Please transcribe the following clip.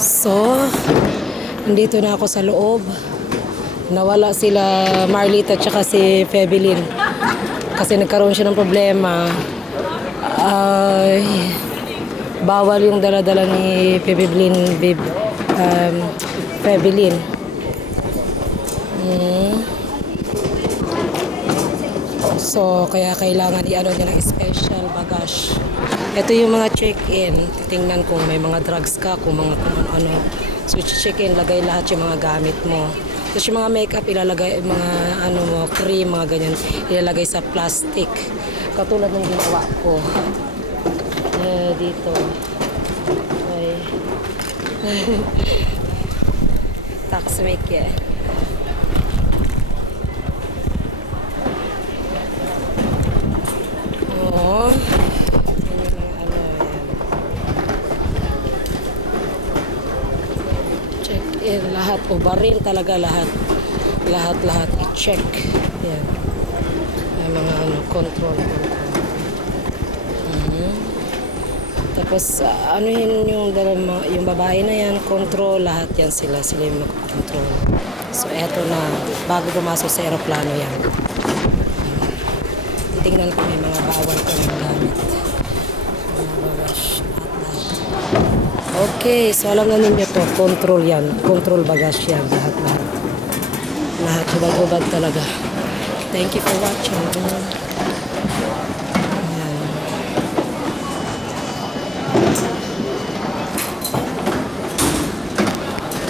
So, nandito na ako sa loob. Nawala sila Marlita at saka si Febelin. Kasi nagkaroon siya ng problema. Ay, bawal yung dala-dala ni Febelin. Febelin. So, kaya kailangan i-ano niya ng special bagage. Ito yung mga check-in. Titingnan kung may mga drugs ka, kung ano. So, check-in, lagay lahat yung mga gamit mo. Tapos yung mga makeup, ilalagay, mga ano mo, cream, mga ganyan, ilalagay sa plastic. Katulad ng ginawa ko. Dito. Okay. Tax make, yeah. Oo. Check-in lahat o baril talaga lahat i-check yan ang mga control. Tapos anuhin yung babae na yan, control lahat yan sila yung mag-control. So eto na, bago pumasok sa aeroplano yan, titingnan ko may mga bawal ko ng gamit, mga bagage lahat. Okay, so alam na ninyo to, control yan. Control bagage yan, lahat. Lahat, hubad-hubad talaga. Thank you for watching.